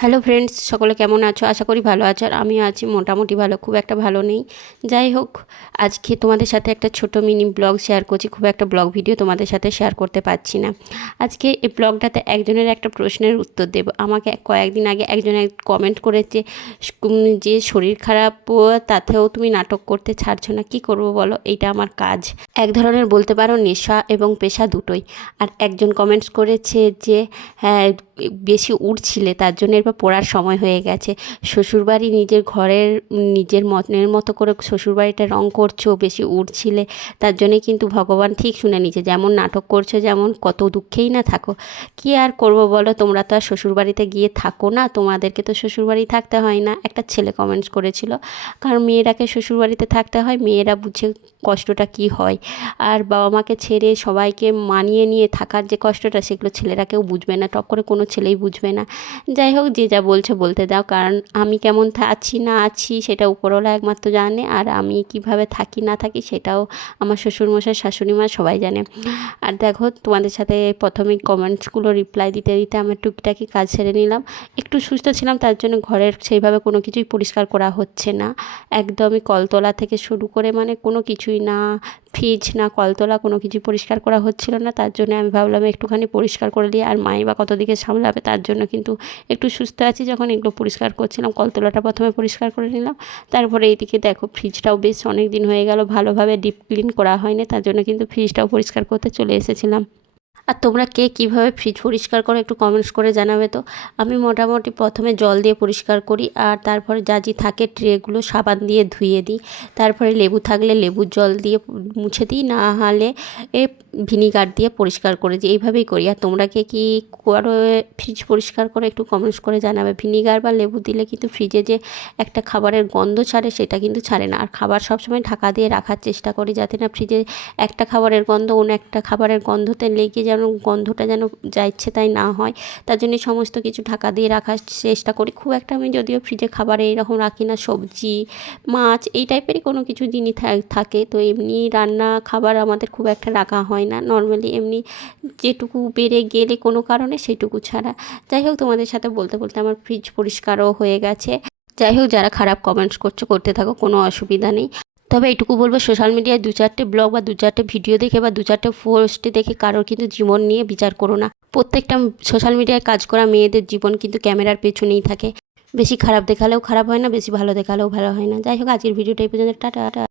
Hello friends, সকলে কেমন আছো? আশা করি ভালো আছো আর আমি আছি মোটামুটি ভালো, খুব একটা ভালো নেই। যাই হোক, আজকে তোমাদের সাথে একটা ছোট মিনি ব্লগ শেয়ার করছি, খুব একটা ব্লগ ভিডিও তোমাদের সাথে শেয়ার করতে পারছি না। আজকে এই ব্লগটাতে একজনের একটা প্রশ্নের উত্তর দেব। আমাকে কয়েকদিন আগে একজনে কমেন্ট করেছে যে শরীর খারাপ, তাতেও তুমি নাটক করতে ছাড়ছো না, কি করব বলো? এইটা আমার কাজ। এক ধরনের বলতে পারো নেশা এবং পেশা দুটোই। আর একজন কমেন্টস করেছে যে হ্যাঁ বেশি উঠছিলে তার জন্য এরপর পড়ার সময় হয়ে গেছে। শ্বশুরবাড়ি নিজের ঘরের, নিজের মনের মতো করে শ্বশুরবাড়িটা রং করছ, বেশি উঠছিলে তার জন্যে কিন্তু ভগবান ঠিক শুনে নিচ্ছে যেমন নাটক করছ, যেমন কত দুঃখেই না থাকো। কি আর করব বলো, তোমরা তো আর শ্বশুরবাড়িতে গিয়ে থাকো না, তোমাদেরকে তো শ্বশুরবাড়ি থাকতে হয় না, একটা ছেলে কমেন্টস করেছিল। কারণ মেয়েরাকে শ্বশুরবাড়িতে থাকতে হয়, মেয়েরা বুঝে কষ্টটা কি হয়। আর বাবা মাকে ছেড়ে সবাইকে মানিয়ে নিয়ে থাকার যে কষ্টটা, সেগুলো ছেলেরা কেউ বুঝবে না, টপ করে কোনো ছেলেই বুঝবে না। যাই হোক যে যা বলছে বলতে দাও, কারণ আমি কেমন আছি না আছি সেটা উপরওয়ালা একমাত্র জানে, আর আমি কীভাবে থাকি না থাকি সেটাও আমার শ্বশুরমশাই শাশুড়ি মা সবাই জানে। আর দেখো, তোমাদের সাথে প্রথমে কমেন্টসগুলো রিপ্লাই দিতে দিতে আমার টুকিটাকি কাজ সেরে নিলাম। একটু সুস্থ ছিলাম, তার জন্য ঘরের সেইভাবে কোনো কিছুই পরিষ্কার করা হচ্ছে না। একদমই কলতলা থেকে শুরু করে মানে কোনো কিছুই না ফ্রিজ না, কলতলা কোনো কিছু পরিষ্কার করা হচ্ছিল না। তার জন্য আমি ভাবলাম একটুখানি পরিষ্কার করে দিই, আর মাই বা কত দিকে সামলাবে, তার জন্য কিন্তু একটু সুস্থ আছি, যখন এগুলো পরিষ্কার করছিলাম, কলতলাটা প্রথমে পরিষ্কার করে নিলাম। তারপরে এইদিকে দেখো ফ্রিজটাও বেশ অনেক দিন হয়ে গেল, ভালোভাবে ডিপ ক্লিন করা হয়নি, তার জন্য কিন্তু ফ্রিজটাও পরিষ্কার করতে চলে এসেছিলাম। আর তোমরা কে কীভাবে ফ্রিজ পরিষ্কার করো একটু কমেন্টস করে জানাবে তো। আমি মোটামুটি প্রথমে জল দিয়ে পরিষ্কার করি আর তারপরে যা যা থাকে ট্রেগুলো সাবান দিয়ে ধুয়ে দিই। তারপরে লেবু থাকলে লেবুর জল দিয়ে মুছে দিই, না হলে এ ভিনিগার দিয়ে পরিষ্কার করে দিই। এইভাবেই করি। আর তোমরা কে কী করো ফ্রিজ পরিষ্কার করে একটু কমেন্টস করে জানাবে। ভিনিগার বা লেবু দিলে কিন্তু ফ্রিজে যে একটা খাবারের গন্ধ ছাড়ে সেটা কিন্তু ছাড়ে না। আর খাবার সবসময় ঢাকা দিয়ে রাখার চেষ্টা করি যাতে না ফ্রিজে একটা খাবারের গন্ধ অন্য একটা খাবারের গন্ধতে লেগে যেন গন্ধটা যেন যা ইচ্ছে তাই না হয়, তার জন্য সমস্ত কিছু ঢাকা দিয়ে রাখার চেষ্টা করি। খুব একটা আমি যদিও ফ্রিজে খাবারে এইরকম রাখি না, সবজি, মাছ, এই টাইপেরই কোনো কিছু জিনিস থাকে। তো এমনি রান্না খাবার আমাদের খুব একটা রাখা হয় না। নর্মালি এমনি যেটুকু বেড়ে গেলে কোনো কারণে সেটুকু ছাড়া। যাই হোক, তোমাদের সাথে বলতে বলতে আমার ফ্রিজ পরিষ্কারও হয়ে গেছে। যাই হোক, যারা খারাপ কমেন্টস করছ, করতে থাকো, কোনো অসুবিধা নেই। তবে এইটুকু বলব সোশ্যাল মিডিয়ায় দু চারটে ব্লগ বা দু চারটে ভিডিও দেখে বা দু চারটে পোস্টে দেখে কারোর কিন্তু জীবন নিয়ে বিচার করো না। প্রত্যেকটা সোশ্যাল মিডিয়ায় কাজ করা মেয়েদের জীবন কিন্তু ক্যামেরার পেছনেই থাকে। বেশি খারাপ দেখালেও খারাপ হয় না, বেশি ভালো দেখালেও ভালো হয় না। যাই হোক, আজকের ভিডিওটা এই পর্যন্ত। টাটা।